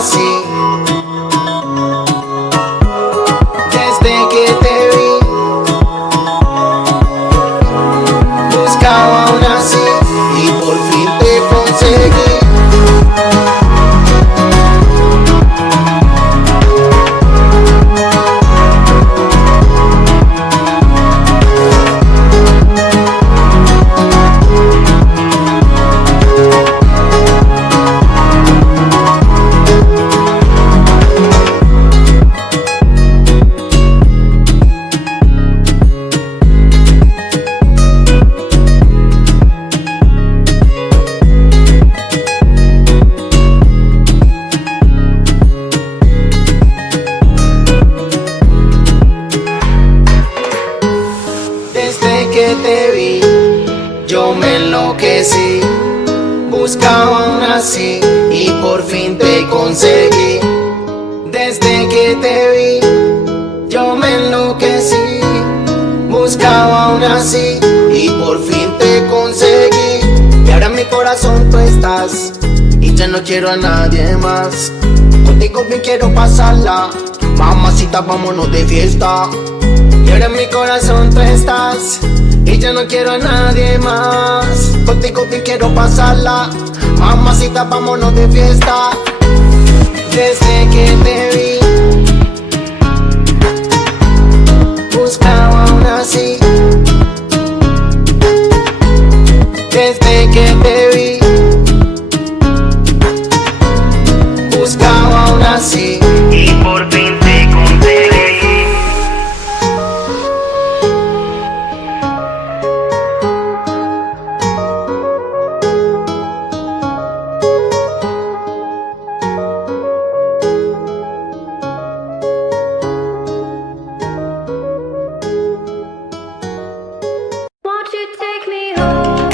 nací. Desde que te vi, buscaba aún así y por fin te conseguí. Desde que te vi, yo me enloquecí. Buscaba aún así y por fin te conseguí. Desde que te vi, yo me enloquecí. Buscaba aún así y por fin te conseguí. Y ahora en mi corazón tú estás y ya no quiero a nadie más. Contigo bien quiero pasarla, mamacita, vámonos de fiesta. Y ahora en mi corazón tú estás y ya no quiero a nadie más. Contigo bien quiero pasarla, mamacita, vámonos de fiesta. Desde que te vi, buscaba aún así. Desde que te vi, buscaba aún así y por fin te conseguí. Won't you take me home?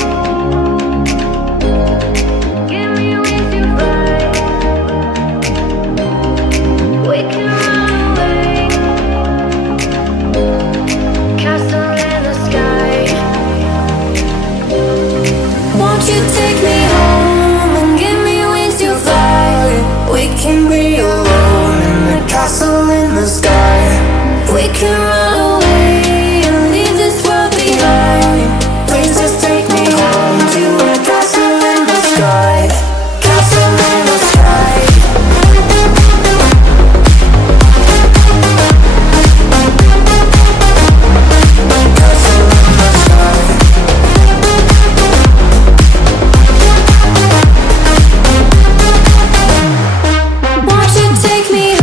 Give me wings to fly. We can run away. Castle in the sky. Won't you take me home and give me wings to fly? We can be alone in the castle in the sky. We can run away and leave this world behind. Please just take me home to a castle in the sky. Castle in the sky. Castle in the sky. Won't you take me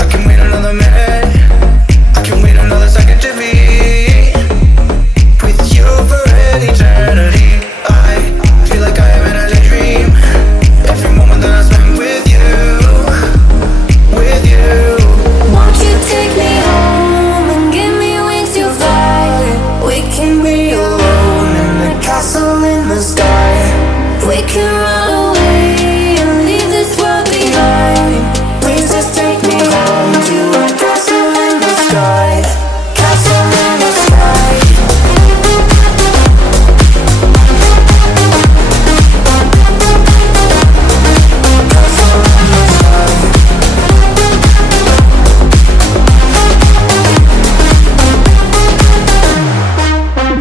I can wait another minute, I can wait another second to be with you for an eternity. I feel like I am in a daydream. Every moment that I spend with you, with you. Won't you take me home and give me wings to fly? We can be alone in the castle in the sky. We can run away and leave this world behind. Please just take me home to a castle in the sky. Castle in the sky. Castle in the sky.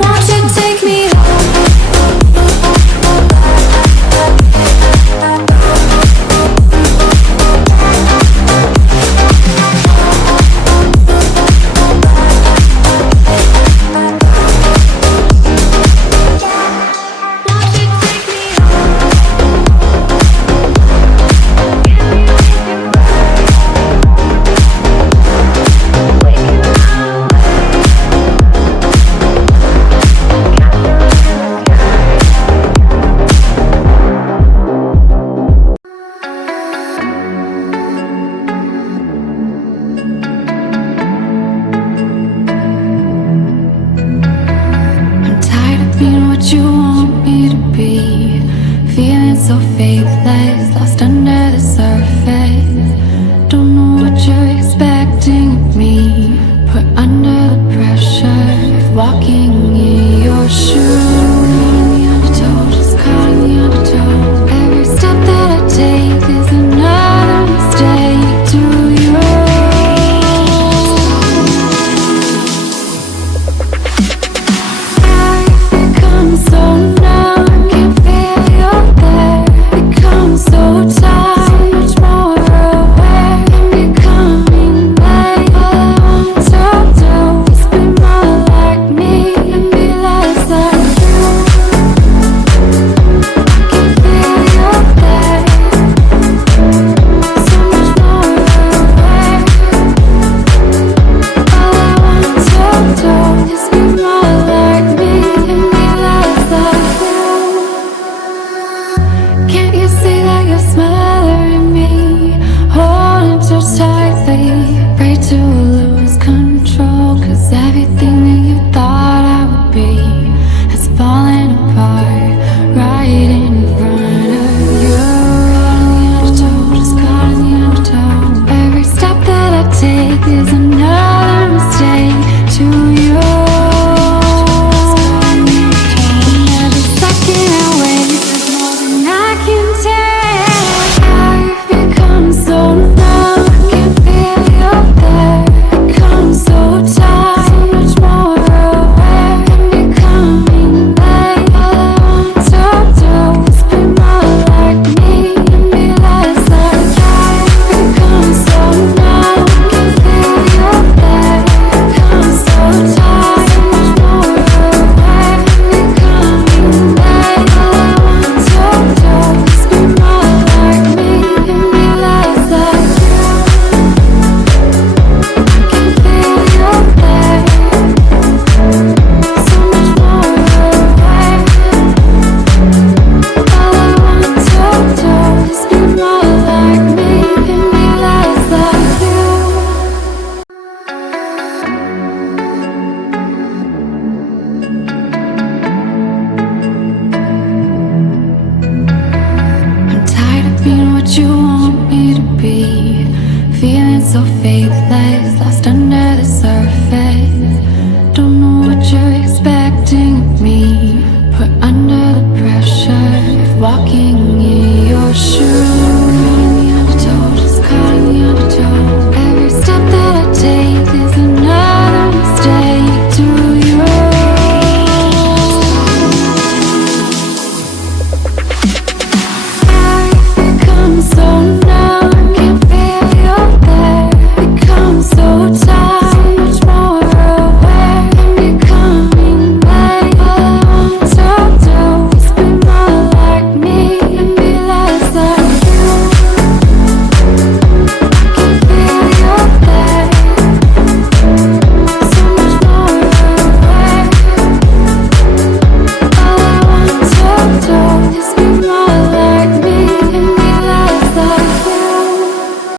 Won't you take me home? feeling so faithless, lost under the surface. Don't know what you're expecting of me, put under the pressure of walking in your shoes. The undertow, just caught in the undertow. Every step that I take is another mistake to you. I've become so numb, I can't feel you're there. Become so tired, so much more aware. I'm becoming late. All I want to do is be more like me and be less like you. I can feel you're there, so much more aware. All I want to do is be more like me and be less like you. Can't you see that you're smothering me, holding too tightly? Pray to lose control, 'cause everything that you thought I would be has fallen apart right in front of you. Just caught in the undertow. Every step that I take is another mistake to you. Every second I waste is more than I can take. I've become so numb, I can't feel you're there. Become so tired, so much more aware. I'm becoming late. All I want to do is be more like me and be less like you. Become so numb, I can't feel you're there. Become so tired, so much more aware. I'm becoming late. All I want to do is be more like me and be less like you. I can feel you're there, so much more aware. All I want to do is be more like me and be less like you. I'm tired of being what you want me to be, feeling so faithless, lost under the surface.